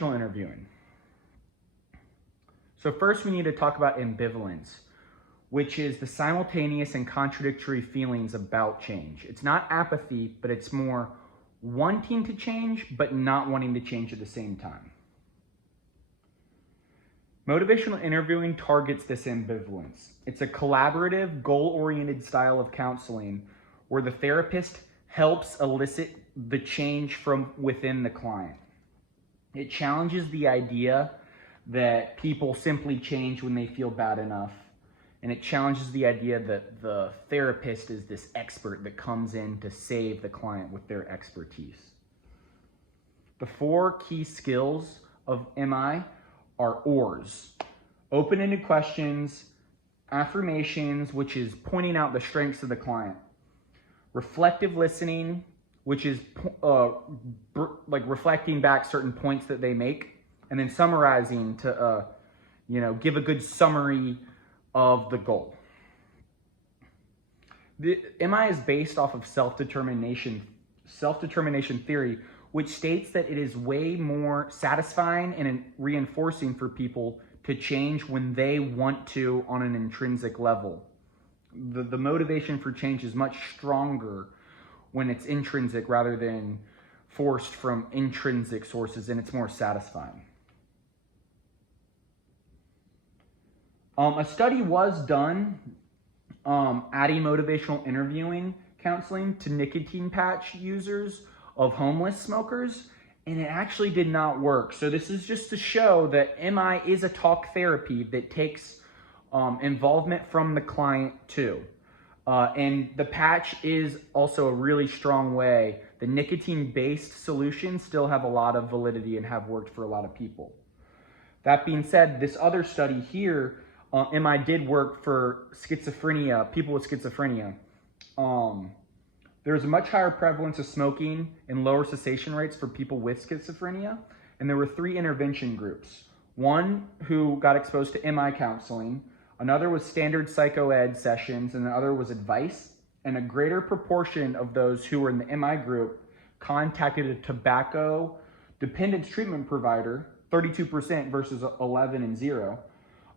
Interviewing. So first we need to talk about ambivalence, which is the simultaneous and contradictory feelings about change. It's not apathy, but it's more wanting to change, but not wanting to change at the same time. Motivational interviewing targets this ambivalence. It's a collaborative, goal-oriented style of counseling where the therapist helps elicit the change from within the client. It challenges the idea that people simply change when they feel bad enough. And it challenges the idea that the therapist is this expert that comes in to save the client with their expertise. The 4 key skills of MI are ORs: open-ended questions, affirmations, which is pointing out the strengths of the client, reflective listening, which is like reflecting back certain points that they make, and then summarizing to give a good summary of the goal. The MI is based off of self-determination theory, which states that it is way more satisfying and reinforcing for people to change when they want to on an intrinsic level. The motivation for change is much stronger when it's intrinsic rather than forced from intrinsic sources, and it's more satisfying. A study was done adding motivational interviewing counseling to nicotine patch users of homeless smokers, and it actually did not work. So this is just to show that MI is a talk therapy that takes involvement from the client too. And the patch is also a really strong way. The nicotine-based solutions still have a lot of validity and have worked for a lot of people. That being said, this other study here, MI did work for schizophrenia, people with schizophrenia. There's a much higher prevalence of smoking and lower cessation rates for people with schizophrenia. And there were 3 intervention groups. One who got exposed to MI counseling, another was standard psychoed sessions, and the other was advice. And a greater proportion of those who were in the MI group contacted a tobacco dependence treatment provider, 32% versus 11 and 0,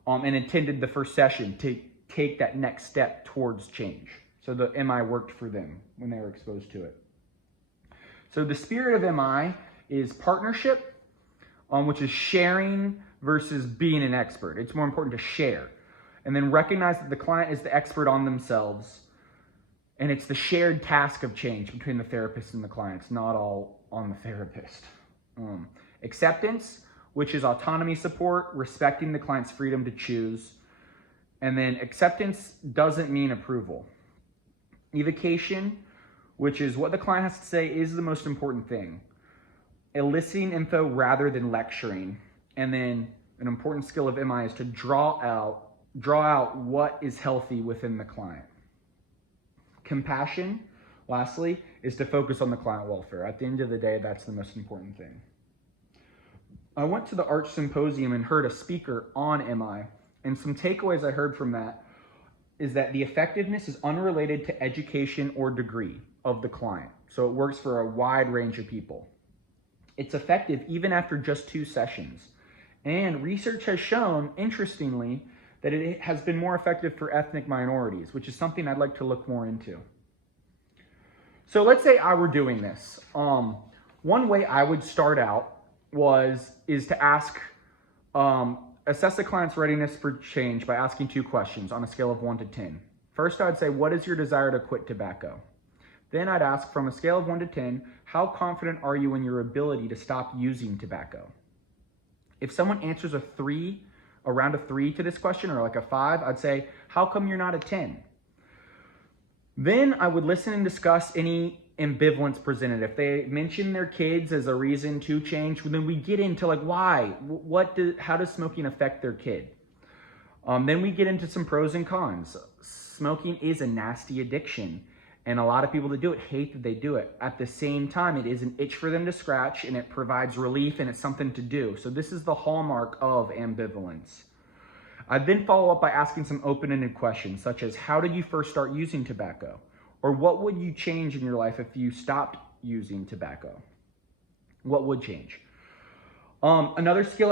and attended the first session to take that next step towards change. So the MI worked for them when they were exposed to it. So the spirit of MI is partnership, which is sharing versus being an expert. It's more important to share. And then recognize that the client is the expert on themselves. And it's the shared task of change between the therapist and the client. It's not all on the therapist. Acceptance, which is autonomy support, respecting the client's freedom to choose. And then acceptance doesn't mean approval. Evocation, which is what the client has to say is the most important thing. Eliciting info rather than lecturing. And then an important skill of MI is to draw out what is healthy within the client. Compassion, lastly, is to focus on the client welfare. At the end of the day, that's the most important thing. I went to the Arch Symposium and heard a speaker on MI, and some takeaways I heard from that is that the effectiveness is unrelated to education or degree of the client. So it works for a wide range of people. It's effective even after just 2 sessions. And research has shown, interestingly, that it has been more effective for ethnic minorities, which is something I'd like to look more into. So let's say I were doing this. One way I would start out is to ask, assess the client's readiness for change by asking 2 questions on a scale of 1 to 10. First, I'd say, what is your desire to quit tobacco? Then I'd ask, from a scale of 1 to 10, how confident are you in your ability to stop using tobacco? If someone answers around a 3 to this question, or like a 5, I'd say, how come you're not a 10? Then I would listen and discuss any ambivalence presented. If they mention their kids as a reason to change, then we get into like why, how does smoking affect their kid? Then we get into some pros and cons. Smoking is a nasty addiction, and a lot of people that do it hate that they do it. At the same time, it is an itch for them to scratch, and it provides relief, and it's something to do. So this is the hallmark of ambivalence. I'd then follow up by asking some open-ended questions, such as, how did you first start using tobacco? Or what would you change in your life if you stopped using tobacco? What would change? Another skill I